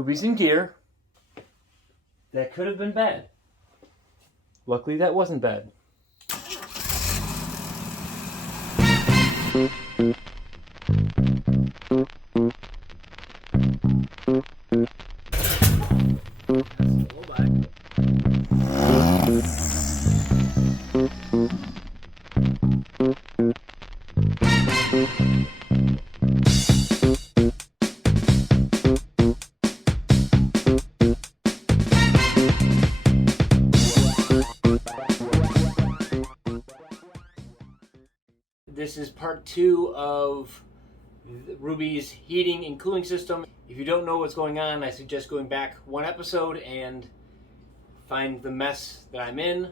Ruby's in gear. That could have been bad. Luckily that wasn't bad. This is part 2 of Ruby's heating and cooling system. If you don't know what's going on, I suggest going back one episode and find the mess that I'm in.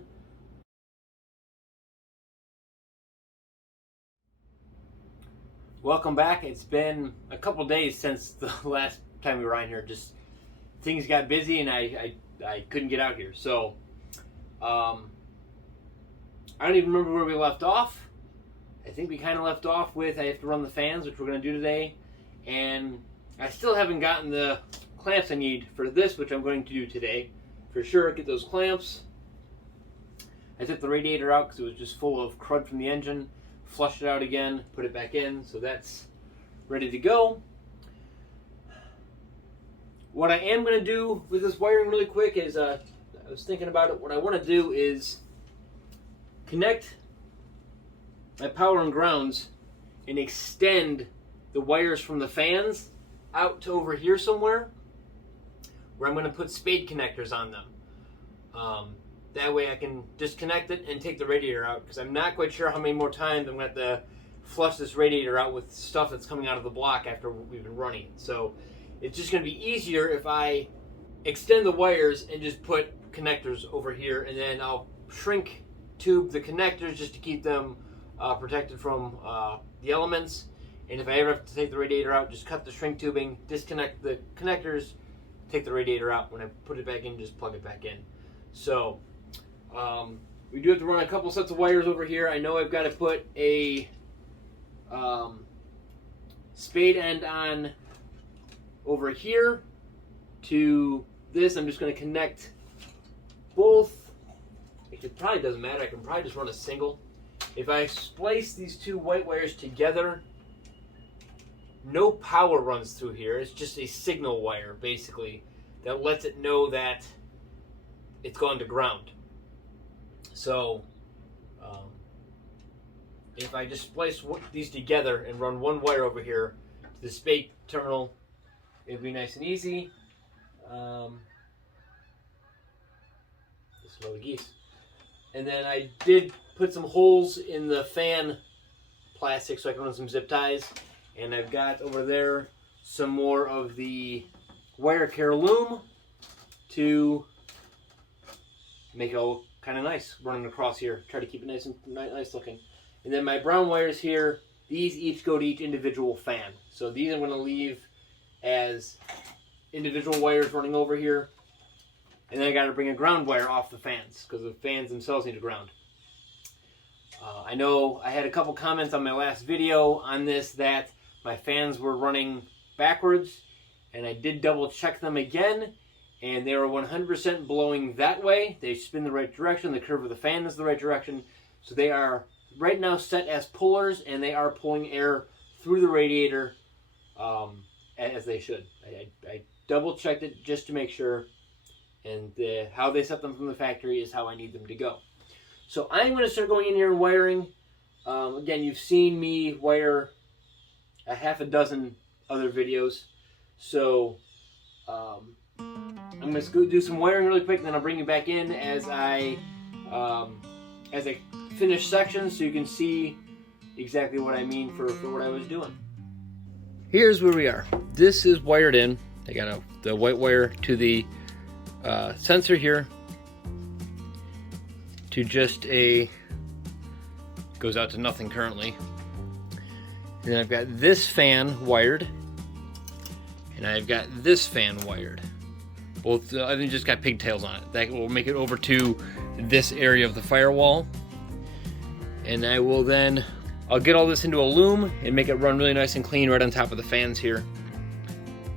Welcome back. It's been a couple days since the last time we were on here. Just things got busy and I couldn't get out here. So I don't even remember where we left off. I think we kind of left off with I have to run the fans, which we're going to do today. And I still haven't gotten the clamps I need for this, which I'm going to do today. For sure, get those clamps. I took the radiator out because it was just full of crud from the engine. Flushed it out again, put it back in, so that's ready to go. What I am going to do with this wiring really quick is, I was thinking about it, what I want to do is connect my power and grounds and extend the wires from the fans out to over here somewhere where I'm going to put spade connectors on them. That way I can disconnect it and take the radiator out, because I'm not quite sure how many more times I'm going to have to flush this radiator out with stuff that's coming out of the block after we've been running it. So it's just going to be easier if I extend the wires and just put connectors over here, and then I'll shrink tube the connectors just to keep them protected from the elements. And if I ever have to take the radiator out, just cut the shrink tubing, disconnect the connectors, take the radiator out. When I put it back in, just plug it back in. So we do have to run a couple sets of wires over here. I know I've got to put a spade end on over here to this. I'm just going to connect both. It probably doesn't matter. I can probably just run a single. If I splice these two white wires together, no power runs through here. It's just a signal wire, basically, that lets it know that it's gone to ground. So, if I just splice these together and run one wire over here to the spade terminal, it'll be nice and easy. Just slow the geese. And then I did put some holes in the fan plastic so I can run some zip ties. And I've got over there some more of the wire care loom to make it all kind of nice running across here. Try to keep it nice and nice looking. And then my brown wires here, these each go to each individual fan. So these I'm going to leave as individual wires running over here. And then I got to bring a ground wire off the fans, because the fans themselves need a ground. I know I had a couple comments on my last video on this that my fans were running backwards, and I did double check them again, and they were 100% blowing that way. They spin the right direction. The curve of the fan is the right direction. So they are right now set as pullers, and they are pulling air through the radiator as they should. I double checked it just to make sure. And how they set them from the factory is how I need them to go. So I'm going to start going in here and wiring. Again, you've seen me wire a half a dozen other videos. So I'm going to go do some wiring really quick, and then I'll bring you back in as I finish sections so you can see exactly what I mean for what I was doing. Here's where we are. This is wired in. I got the white wire to the sensor here, to just goes out to nothing currently. And then I've got this fan wired, and I've got this fan wired. Both I think just got pigtails on it. That will make it over to this area of the firewall. And I'll get all this into a loom and make it run really nice and clean right on top of the fans here.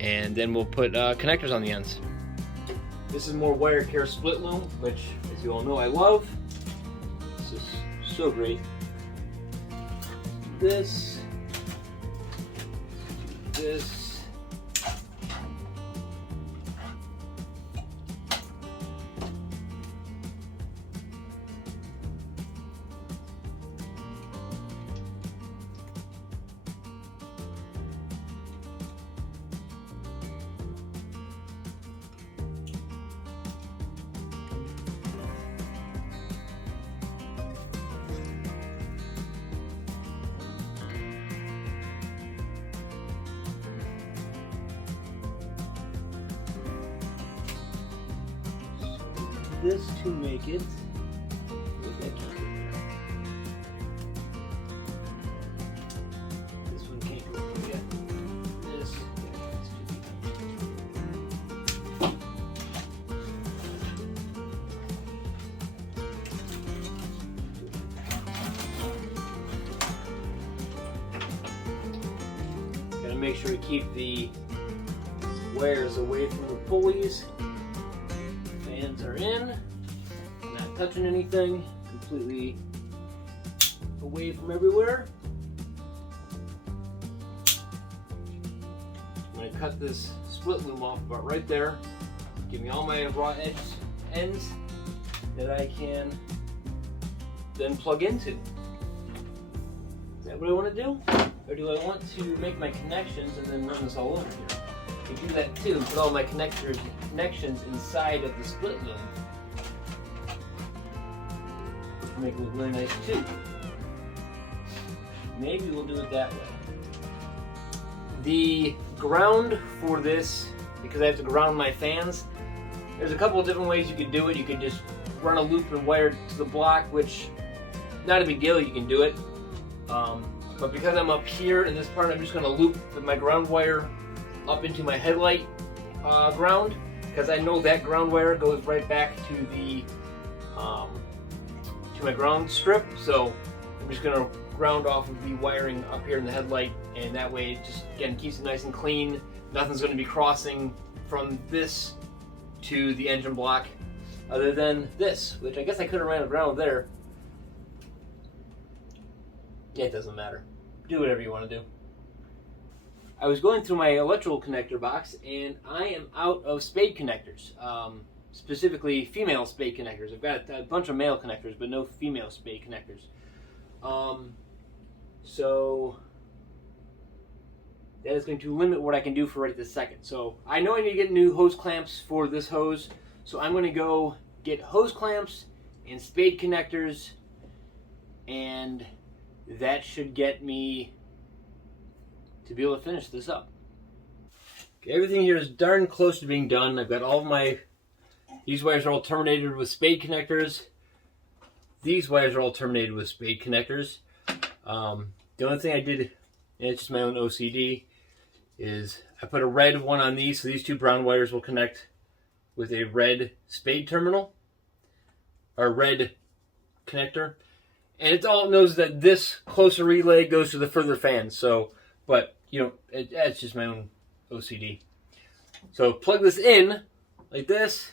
and then we'll put connectors on the ends. This is more wire care split loom, which, as you all know, I love. This is so great. This. This to make it. This one can't go through yet. This. Gotta make sure to keep the wires away from the pulleys. Fans are in, not touching anything, completely away from everywhere. I'm going to cut this split loom off about right there. Give me all my raw ends that I can then plug into. Is that what I want to do? Or do I want to make my connections and then run this all over here? I can do that too, put all my connections inside of the split loom. Make it look really nice too. Maybe we'll do it that way. The ground for this, because I have to ground my fans, there's a couple of different ways you could do it. You could just run a loop and wire it to the block, which not a big deal, you can do it. But because I'm up here in this part, I'm just going to loop my ground wire up into my headlight ground, because I know that ground wire goes right back to the to my ground strip. So I'm just going to ground off of the wiring up here in the headlight, and that way it just again keeps it nice and clean. Nothing's going to be crossing from this to the engine block, other than this, which I guess I could have ran around there. Yeah, it doesn't matter. Do whatever you want to do. I was going through my electrical connector box, and I am out of spade connectors, specifically female spade connectors. I've got a bunch of male connectors, but no female spade connectors. So that is going to limit what I can do for right this second. So I know I need to get new hose clamps for this hose, so I'm going to go get hose clamps and spade connectors, and that should get me to be able to finish this up. Okay, everything here is darn close to being done. I've got all of my, these wires are all terminated with spade connectors. These wires are all terminated with spade connectors. The only thing I did, and it's just my own OCD, is I put a red one on these, so these two brown wires will connect with a red spade terminal, or red connector. And it all knows that this closer relay goes to the further fan. So, but you know, it's just my own OCD. So plug this in like this.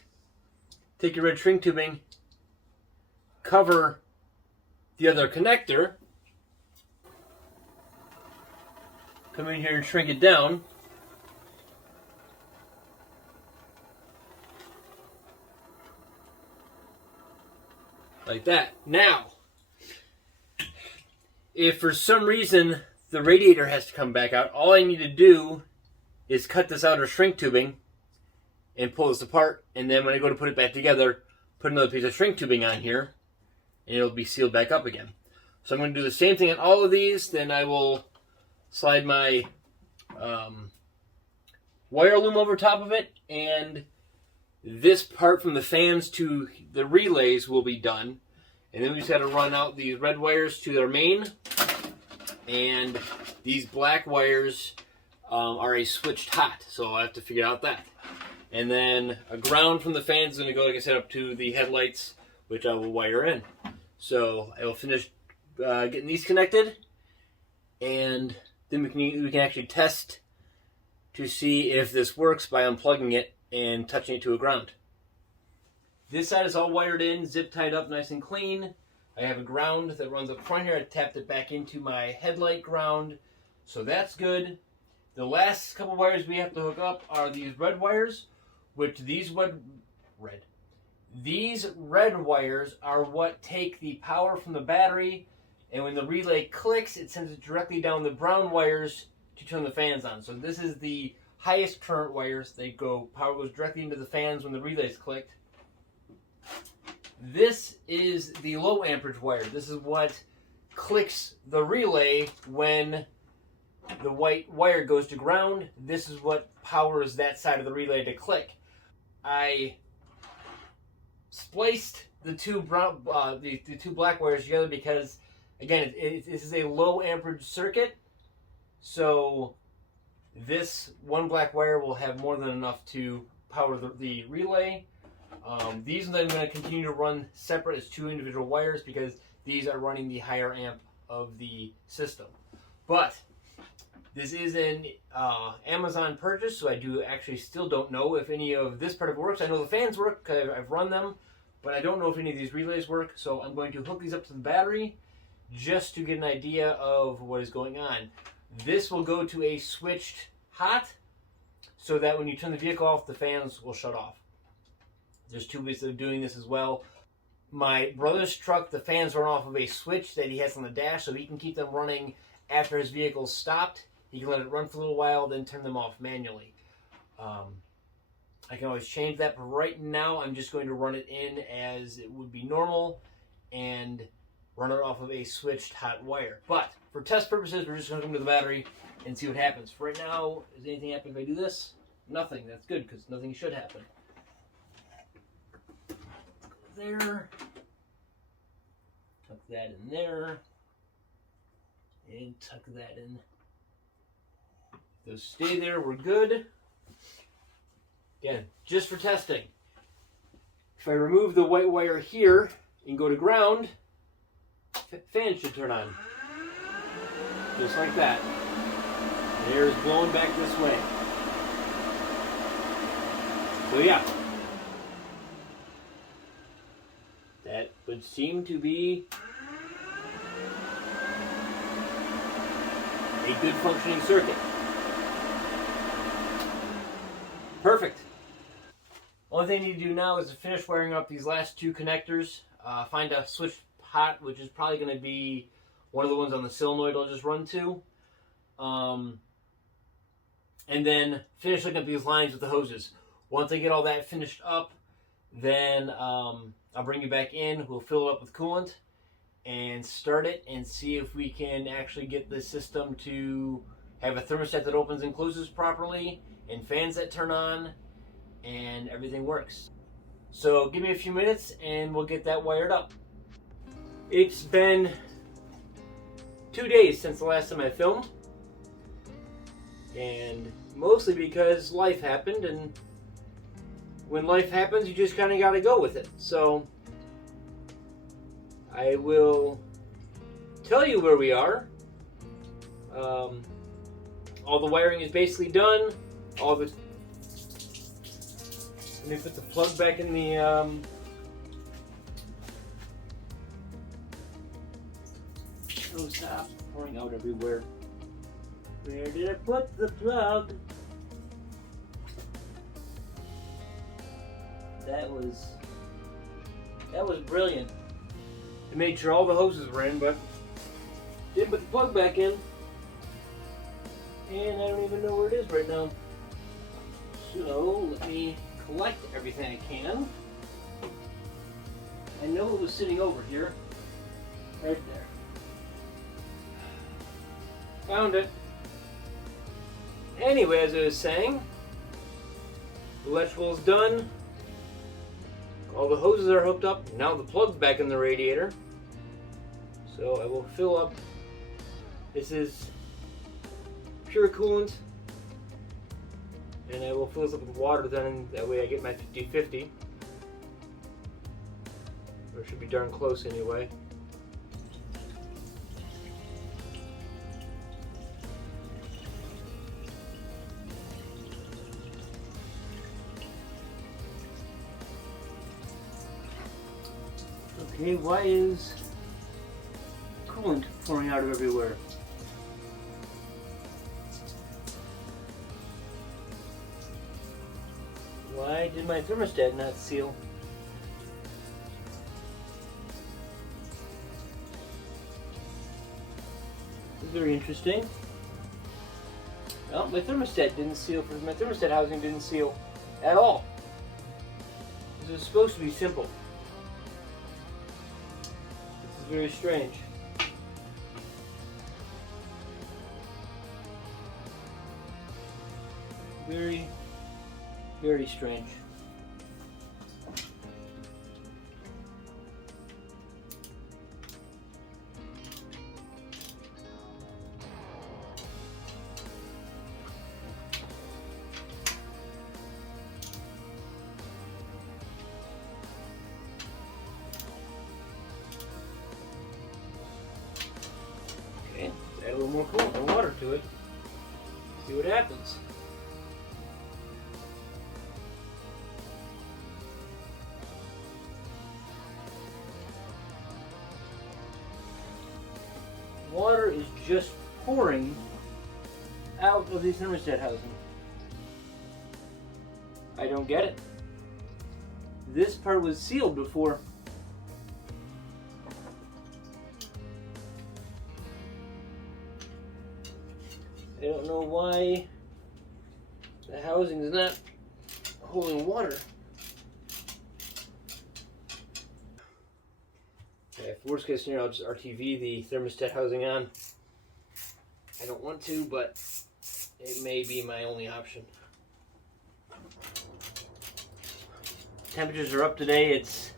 Take your red shrink tubing, cover the other connector, come in here and shrink it down. Like that. Now, if for some reason the radiator has to come back out, all I need to do is cut this outer shrink tubing and pull this apart, and then when I go to put it back together, put another piece of shrink tubing on here, and it'll be sealed back up again. So I'm going to do the same thing on all of these. Then I will slide my wire loom over top of it, and this part from the fans to the relays will be done. And then we just got to run out these red wires to their main, and these black wires are a switched hot, so I have to figure out that. And then a ground from the fans is going to go, like I said, up to the headlights, which I will wire in. So I will finish getting these connected, and then we can actually test to see if this works by unplugging it and touching it to a ground. This side is all wired in, zip tied up nice and clean. I have a ground that runs up front here. I tapped it back into my headlight ground, so that's good. The last couple wires we have to hook up are these red wires, which these red wires are what take the power from the battery, and when the relay clicks, it sends it directly down the brown wires to turn the fans on. So this is the highest current wires. Power goes directly into the fans when the relay's clicked. This is the low amperage wire. This is what clicks the relay when the white wire goes to ground. This is what powers that side of the relay to click. I spliced the two black wires together because, again, this is a low amperage circuit, so this one black wire will have more than enough to power the relay. These I'm going to continue to run separate as two individual wires because these are running the higher amp of the system. But this is an Amazon purchase, so I still don't know if any of this part of it works. I know the fans work because I've run them, but I don't know if any of these relays work, so I'm going to hook these up to the battery just to get an idea of what is going on. This will go to a switched hot so that when you turn the vehicle off, the fans will shut off. There's two ways of doing this as well. My brother's truck, the fans run off of a switch that he has on the dash, so he can keep them running after his vehicle's stopped. He can let it run for a little while, then turn them off manually. I can always change that, but right now I'm just going to run it in as it would be normal and run it off of a switched hot wire. But for test purposes, we're just going to come to the battery and see what happens. For right now, is anything happen if I do this? Nothing. That's good because nothing should happen. There. Tuck that in there. And tuck that in. Those stay there, we're good. Again, just for testing. If I remove the white wire here and go to ground, fan should turn on. Just like that. The air is blowing back this way. So yeah. That would seem to be a good functioning circuit. Perfect. Only thing I need to do now is to finish wiring up these last two connectors. Find a switch hot, which is probably going to be one of the ones on the solenoid I'll just run to. And then finish looking at these lines with the hoses. Once I get all that finished up, then I'll bring you back in. We'll fill it up with coolant and start it and see if we can actually get the system to have a thermostat that opens and closes properly and fans that turn on and everything works. So give me a few minutes and we'll get that wired up. It's been 2 days since the last time I filmed, and mostly because life happened, and when life happens you just kind of got to go with it. So I will tell you where we are. All the wiring is basically done. Let me put the plug back in the oh, stop pouring out everywhere. Where did I put the plug? That was brilliant. I made sure all the hoses were in, but didn't put the plug back in. And I don't even know where it is right now. So let me collect everything I can. I know it was sitting over here. Right there. Found it. Anyway, as I was saying, the electrical is done. All the hoses are hooked up. Now the plug's back in the radiator. So I will fill up. This is pure coolant. And I will fill this up with water then, that way I get my 50-50. Or it should be darn close anyway. Okay, why is coolant pouring out of everywhere? Why did my thermostat not seal? Very interesting. Well, my thermostat didn't seal. My thermostat housing didn't seal at all. This is supposed to be simple. This is very strange. Very, very strange. Okay, add a little more coolant and water to it. See what happens. Water is just pouring out of the thermostat housing. I don't get it. This part was sealed before. I don't know why the housing is not holding water. Okay, if worst case scenario, I'll just RTV the thermostat housing on. I don't want to, but it may be my only option. Temperatures are up today. It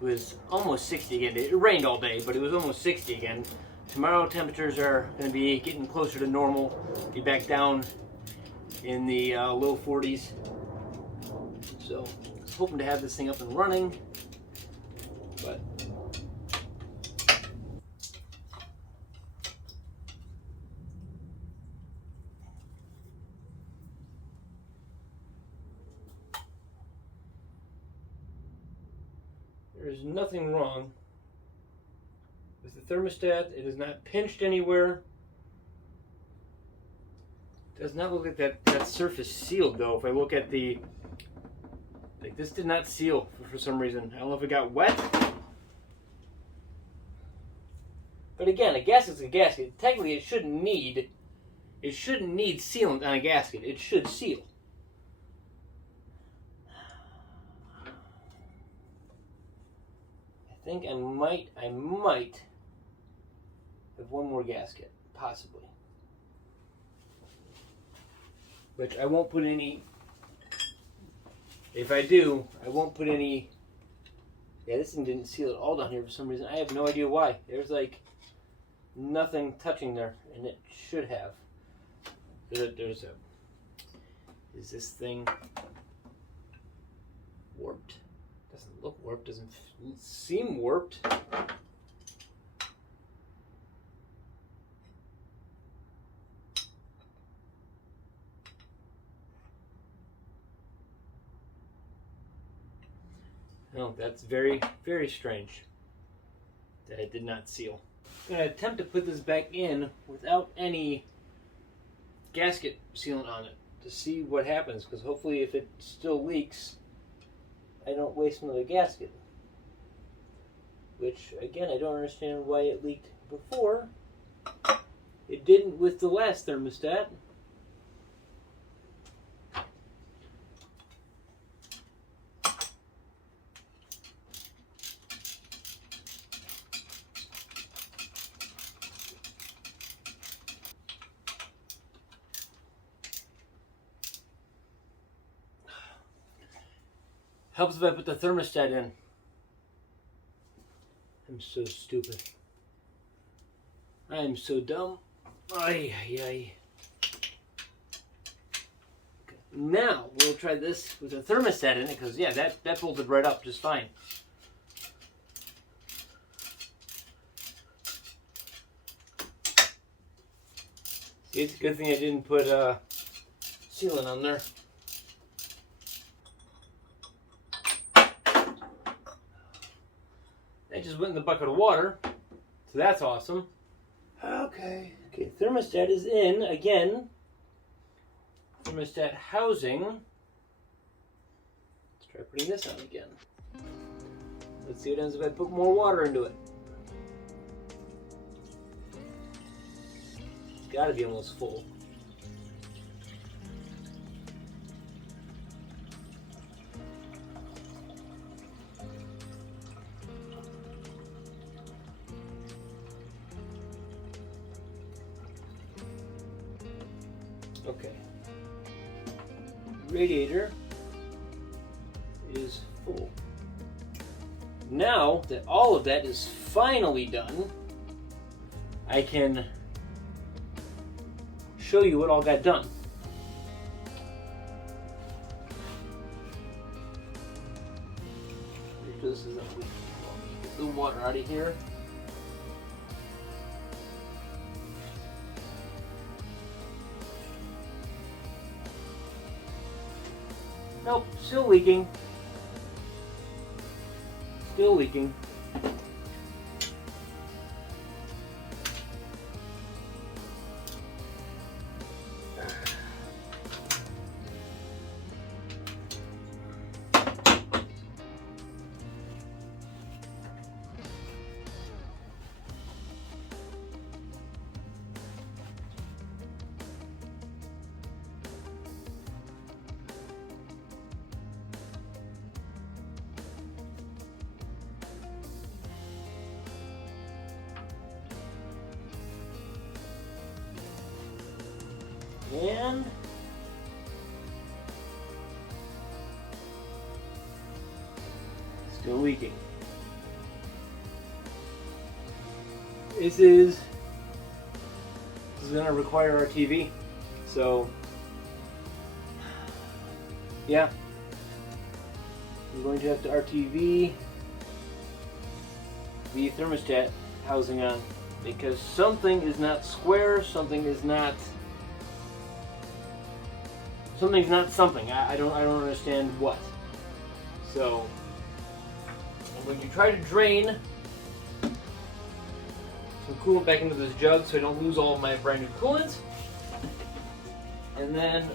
was almost 60 again. It rained all day, but it was almost 60 again. Tomorrow temperatures are going to be getting closer to normal. Be back down in the low 40s. So, hoping to have this thing up and running, but there's nothing wrong with the thermostat. It is not pinched anywhere. It does not look like that surface sealed though. If I look at the, like, this did not seal for some reason. I don't know if it got wet. But again, a gasket's a gasket. Technically it shouldn't need sealant on a gasket. It should seal. I think I might have one more gasket, possibly. Which I won't put any, if I do, I won't put any, yeah, this thing didn't seal at all down here for some reason. I have no idea why. There's like nothing touching there, and it should have. Is this thing warped? Doesn't look warped, doesn't seem warped. No, that's very, very strange that it did not seal. I'm going to attempt to put this back in without any gasket sealant on it to see what happens, because hopefully if it still leaks, I don't waste another gasket. Which, again, I don't understand why it leaked before. It didn't with the last thermostat. Helps if I put the thermostat in. I'm so stupid. I'm so dumb. Ay, ay, ay. Okay. Now we'll try this with a thermostat in it, because yeah, that bolted right up just fine. See, it's a good thing I didn't put sealant on there. just went in the bucket of water, so that's awesome. Okay, thermostat is in again. Thermostat housing. Let's try putting this on again. Let's see what happens if I put more water into it. It's got to be almost full. Okay. Radiator is full. Now that all of that is finally done, I can show you what all got done. This is get the water out of here. Nope, still leaking. Still leaking. And still leaking. This is going to require our TV. So, yeah, we're going to have to RTV the thermostat housing on because something is not square, something's not something. I don't understand what. So I'm going to try to drain some coolant back into this jug so I don't lose all of my brand new coolant. And then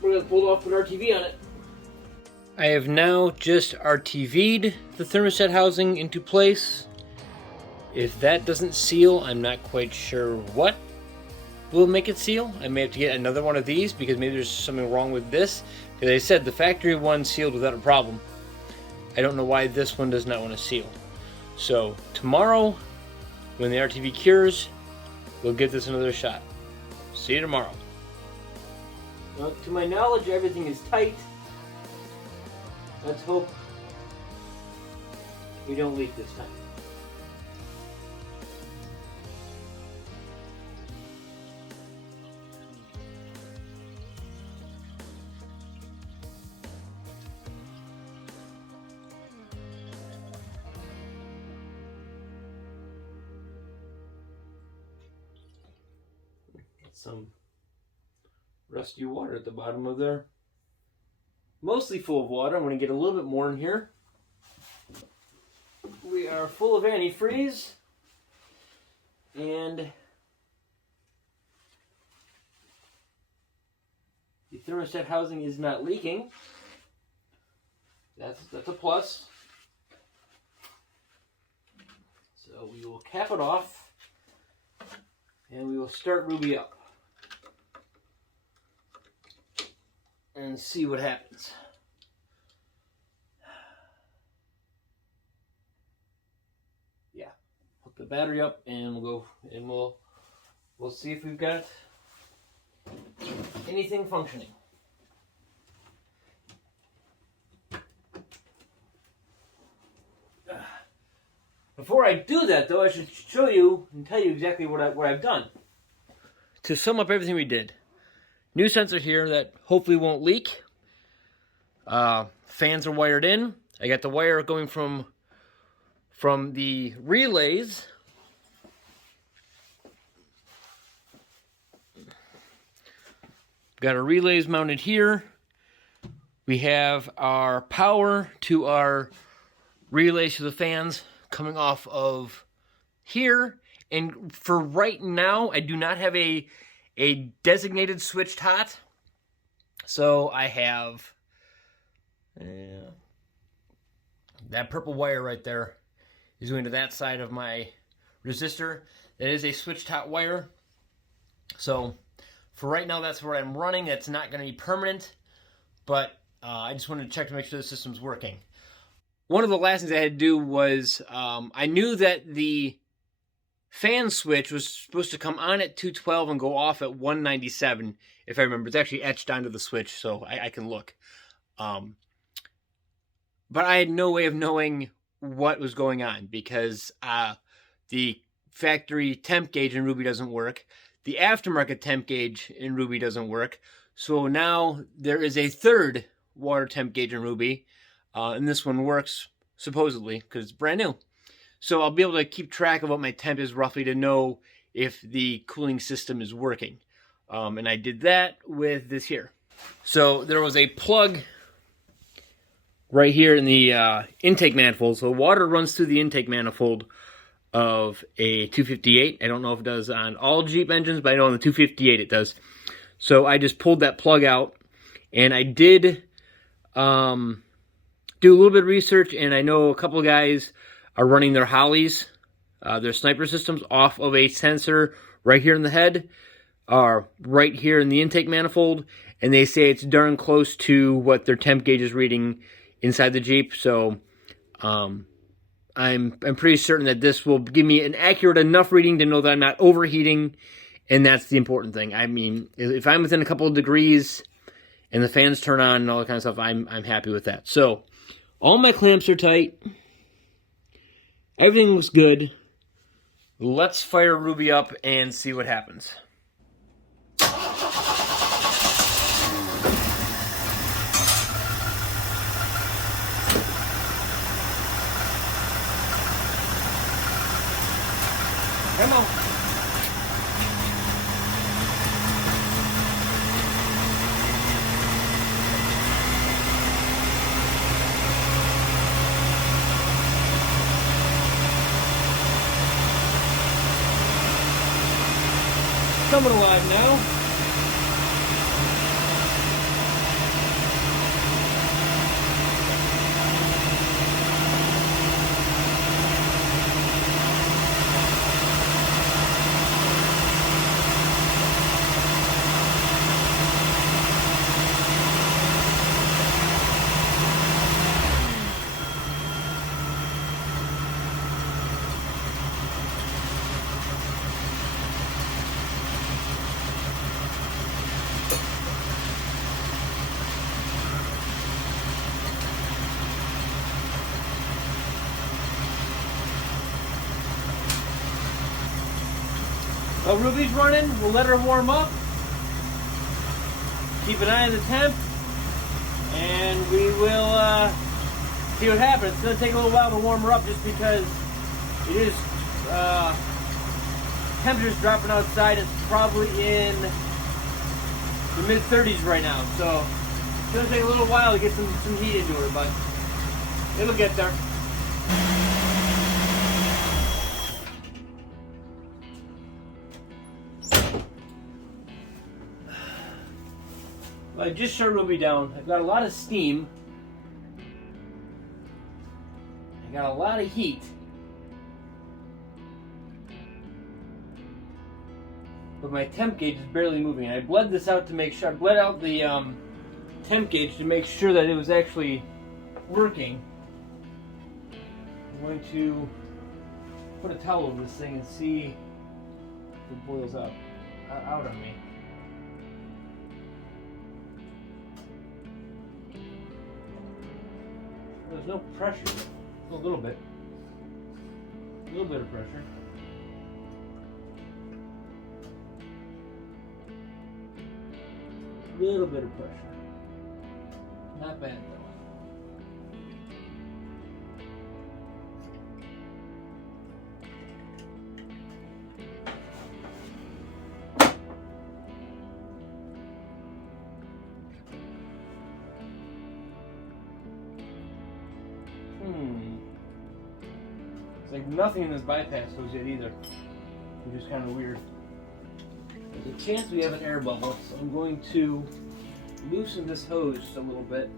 we're going to pull it off, put our TV on it. I have now just RTV'd the thermostat housing into place. If that doesn't seal, I'm not quite sure what will make it seal. I may have to get another one of these because maybe there's something wrong with this. Because I said the factory one sealed without a problem. I don't know why this one does not want to seal. So tomorrow, when the RTV cures, we'll give this another shot. See you tomorrow. Well, to my knowledge, everything is tight. Let's hope we don't leak this time. Some rusty water at the bottom of there. Mostly full of water. I'm going to get a little bit more in here. We are full of antifreeze. And the thermostat housing is not leaking. That's a plus. So we will cap it off. And we will start Ruby up. And see what happens. Yeah, hook the battery up, and we'll see if we've got anything functioning. Before I do that, though, I should show you and tell you exactly what I've done. To sum up everything we did. New sensor here that hopefully won't leak. Fans are wired in. I got the wire going from the relays. Got our relays mounted here. We have our power to our relays to the fans coming off of here. And for right now, I do not have a designated switched hot. So I have that purple wire right there is going to that side of my resistor. That is a switched hot wire. So for right now, that's where I'm running. That's not going to be permanent, but I just wanted to check to make sure the system's working. One of the last things I had to do was I knew that the fan switch was supposed to come on at 212 and go off at 197, if I remember. It's actually etched onto the switch, so I can look. But I had no way of knowing what was going on because the factory temp gauge in Ruby doesn't work. The aftermarket temp gauge in Ruby doesn't work. So now there is a third water temp gauge in Ruby, and this one works, supposedly, because it's brand new. So I'll be able to keep track of what my temp is roughly to know if the cooling system is working. And I did that with this here. So there was a plug right here in the intake manifold. So water runs through the intake manifold of a 258. I don't know if it does on all Jeep engines, but I know on the 258 it does. So I just pulled that plug out, and I did do a little bit of research, and I know a couple of guys are running their Hollies, their sniper systems, off of a sensor right here in the head, right here in the intake manifold, and they say it's darn close to what their temp gauge is reading inside the Jeep. So I'm pretty certain that this will give me an accurate enough reading to know that I'm not overheating, and that's the important thing. I mean, if I'm within a couple of degrees and the fans turn on and all that kind of stuff, I'm happy with that. So all my clamps are tight. Everything looks good. Let's fire Ruby up and see what happens. Come on. Coming alive now. While Ruby's running, we'll let her warm up. Keep an eye on the temp, and we will see what happens. It's going to take a little while to warm her up just because it is temperature's dropping outside. It's probably in the mid-30s right now, so it's going to take a little while to get some heat into her, but it'll get there. I just shut Ruby down. I've got a lot of steam. I got a lot of heat. But my temp gauge is barely moving. I bled this out to make sure. I bled out the temp gauge to make sure that it was actually working. I'm going to put a towel over this thing and see if it boils out on me. There's no pressure. A little bit. A little bit of pressure. A little bit of pressure. Not bad though. It's like nothing in this bypass hose yet either, which is kind of weird. There's a chance we have an air bubble, so I'm going to loosen this hose just a little bit.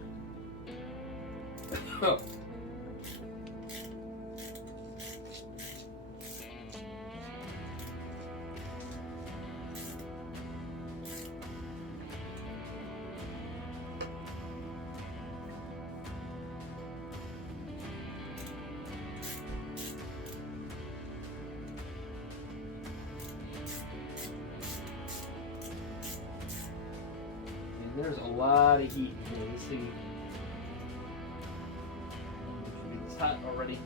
There's a lot of heat in here. This thing it's hot already.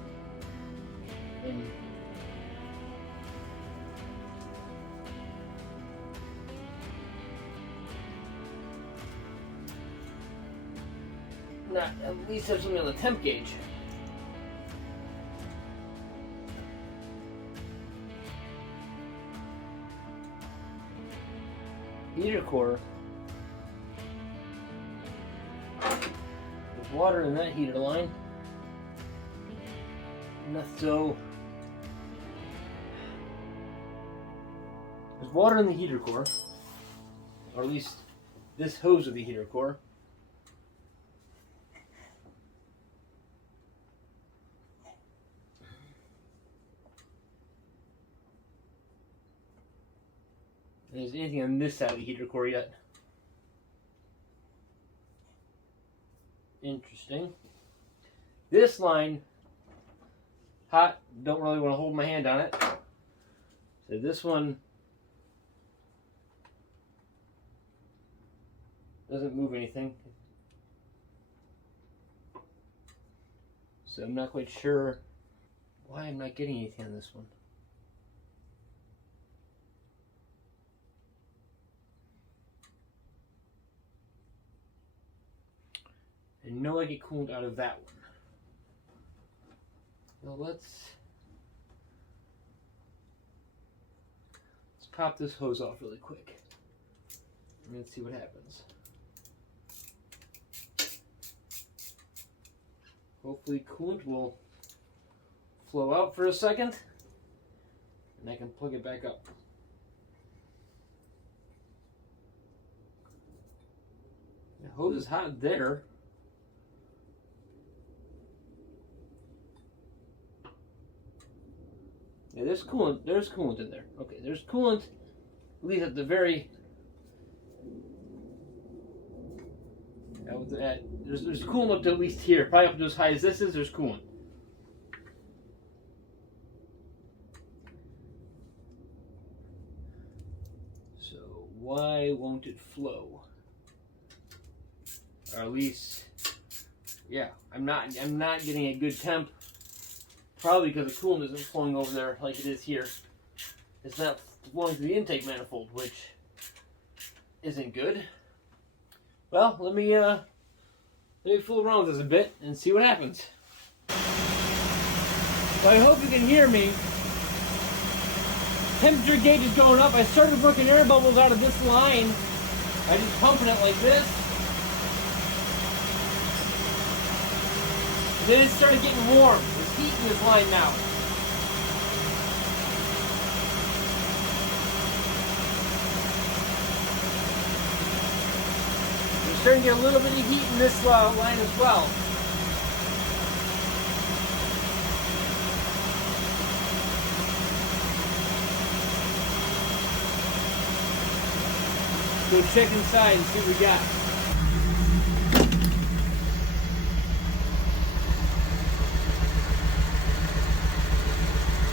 And not at least have something on the temp gauge. Heater core. There's water in that heater line. Not so. There's water in the heater core, or at least this hose of the heater core. And there's anything on this side of the heater core yet. Interesting. This line, hot, don't really want to hold my hand on it. So this one doesn't move anything. So I'm not quite sure why I'm not getting anything on this one. I know I get coolant out of that one. Now let's pop this hose off really quick. And let's see what happens. Hopefully coolant will flow out for a second and I can plug it back up. The hose is hot there. Yeah, there's coolant in there. Okay, there's coolant, at least at the very, there's coolant up to at least here, probably up to as high as this is, there's coolant. So why won't it flow? Or at least, yeah, I'm not getting a good temp. Probably because the coolant isn't flowing over there like it is here. It's not flowing through the intake manifold, which isn't good. Well, let me fool around with this a bit and see what happens. So I hope you can hear me. Temperature gauge is going up. I started working air bubbles out of this line by just pumping it like this. Then it started getting warm. There's heat in this line now. We're starting to get a little bit of heat in this line as well. Go check inside and see what we got.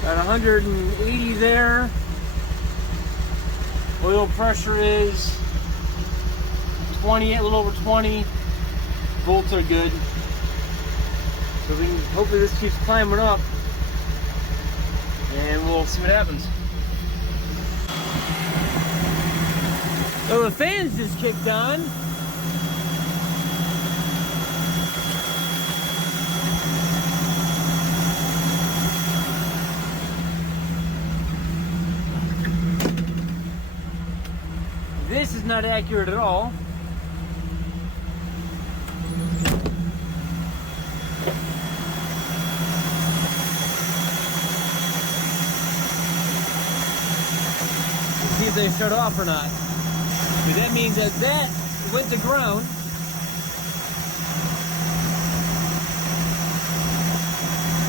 Got 180 there. Oil pressure is 20, a little over 20. Volts are good. So we can, hopefully this keeps climbing up and we'll see what happens. So the fan's just kicked on. This is not accurate at all. if they shut off or not. But that means that that went to ground.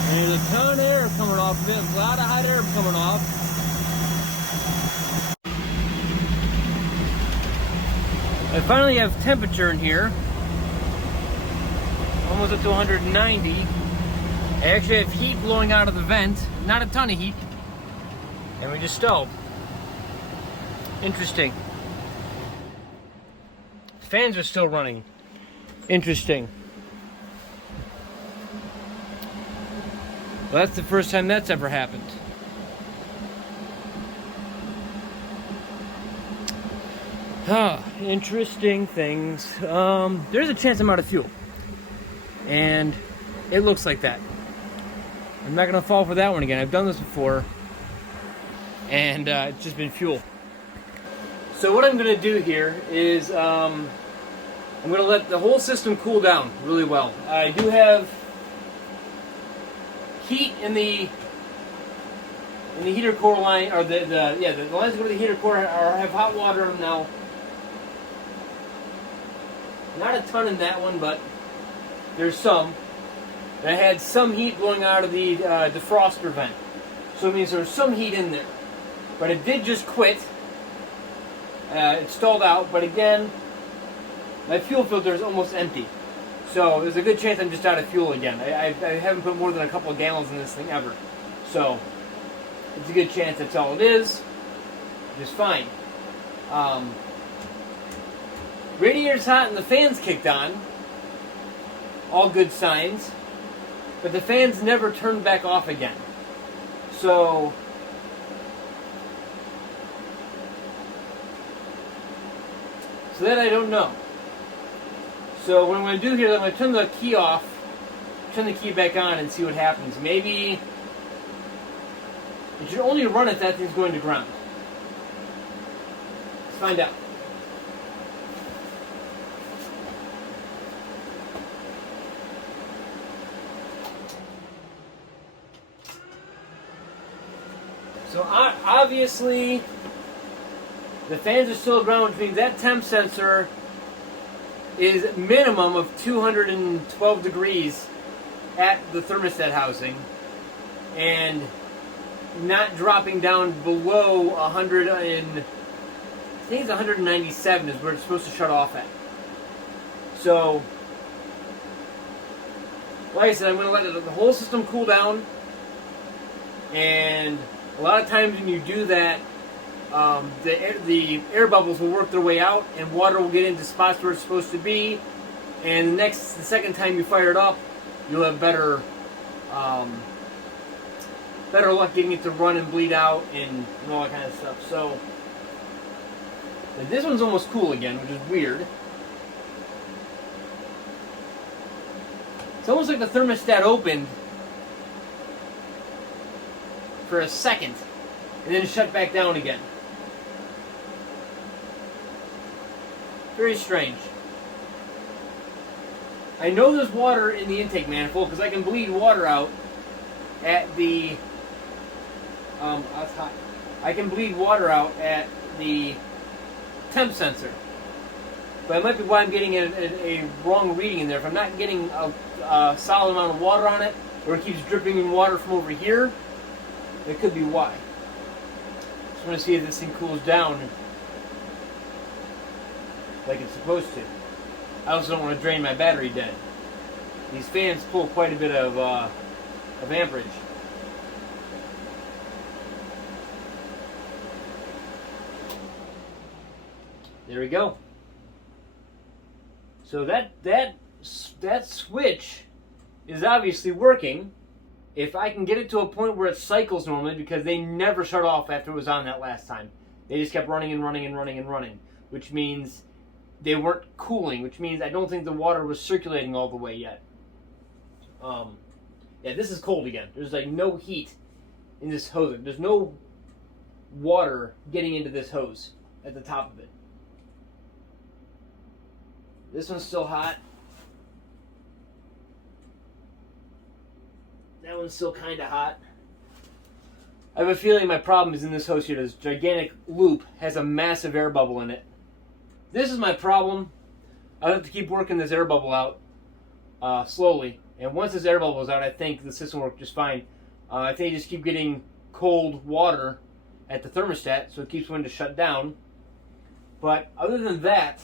And there's a ton of air coming off of it, a lot of hot air coming off. I finally have temperature in here. Almost up to 190. I actually have heat blowing out of the vent. Not a ton of heat. And we just stalled. Interesting. Fans are still running. Interesting. Well, that's the first time that's ever happened. Interesting things. There's a chance I'm out of fuel. And it looks like that. I'm not going to fall for that one again. I've done this before. And it's just been fuel. So what I'm going to do here is I'm going to let the whole system cool down really well. I do have heat in the heater core line, or the lines that go to the heater core have hot water in them now. Not a ton in that one, but there's some. And I had some heat blowing out of the defroster vent. So it means there's some heat in there. But it did just quit. It stalled out, but again, my fuel filter is almost empty. So there's a good chance I'm just out of fuel again. I haven't put more than a couple of gallons in this thing ever. So it's a good chance that's all it is. Just fine. Radiator's hot and the fan's kicked on. All good signs. But the fan's never turned back off again. So that I don't know. So what I'm going to do here is I'm going to turn the key off, turn the key back on, and see what happens. Maybe it should only run if that thing's going to ground. Let's find out. So obviously the fans are still ground, which means that temp sensor is minimum of 212 degrees at the thermostat housing and not dropping down below 100 and I think it's 197 is where it's supposed to shut off at. So like I said, I'm going to let the whole system cool down, and a lot of times when you do that, the air bubbles will work their way out, and water will get into spots where it's supposed to be. And the second time you fire it up, you'll have better luck getting it to run and bleed out and all that kind of stuff. So this one's almost cool again, which is weird. It's almost like the thermostat opened for a second and then shut back down again. Very strange. I know there's water in the intake manifold because I can bleed water out at the that's hot. I can bleed water out at the temp sensor. But it might be why I'm getting a wrong reading in there. If I'm not getting a solid amount of water on it, or it keeps dripping in water from over here, it could be why. Just want to see if this thing cools down like it's supposed to. I also don't want to drain my battery dead. These fans pull quite a bit of amperage. There we go. So that switch is obviously working. If I can get it to a point where it cycles normally, because they never shut off after it was on that last time. They just kept running and running and running and running, which means they weren't cooling, which means I don't think the water was circulating all the way yet. Yeah, this is cold again. There's like no heat in this hose. There's no water getting into this hose at the top of it. This one's still hot. That one's still kind of hot. I have a feeling my problem is in this hose here. This gigantic loop has a massive air bubble in it. This is my problem. I'll have to keep working this air bubble out slowly. And once this air bubble is out, I think the system will work just fine. I think I just keep getting cold water at the thermostat, so it keeps wanting to shut down. But other than that,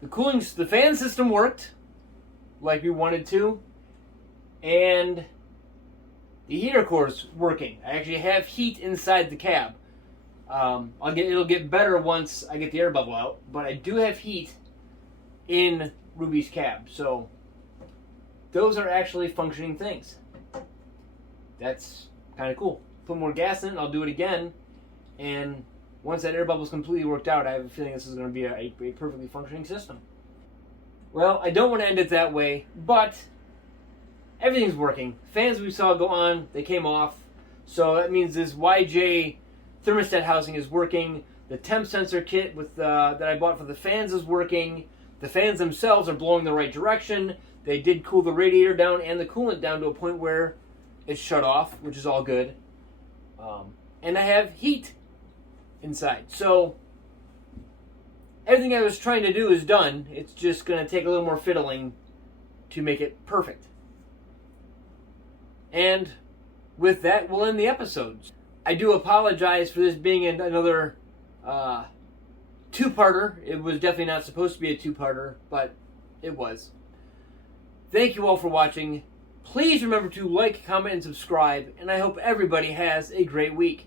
the fan system worked like we wanted to, and the heater core's working. I actually have heat inside the cab. It'll get better once I get the air bubble out, but I do have heat in Ruby's cab, so those are actually functioning things. That's kind of cool. Put more gas in it, and I'll do it again, and once that air bubble is completely worked out, I have a feeling this is going to be a perfectly functioning system. Well, I don't want to end it that way, but everything's working. Fans we saw go on, they came off, so that means this YJ thermostat housing is working. The temp sensor kit that I bought for the fans is working. The fans themselves are blowing the right direction. They did cool the radiator down and the coolant down to a point where it's shut off, which is all good. And I have heat inside. So everything I was trying to do is done. It's just going to take a little more fiddling to make it perfect. And with that, we'll end the episode. I do apologize for this being another two-parter. It was definitely not supposed to be a two-parter, but it was. Thank you all for watching. Please remember to like, comment, and subscribe, and I hope everybody has a great week.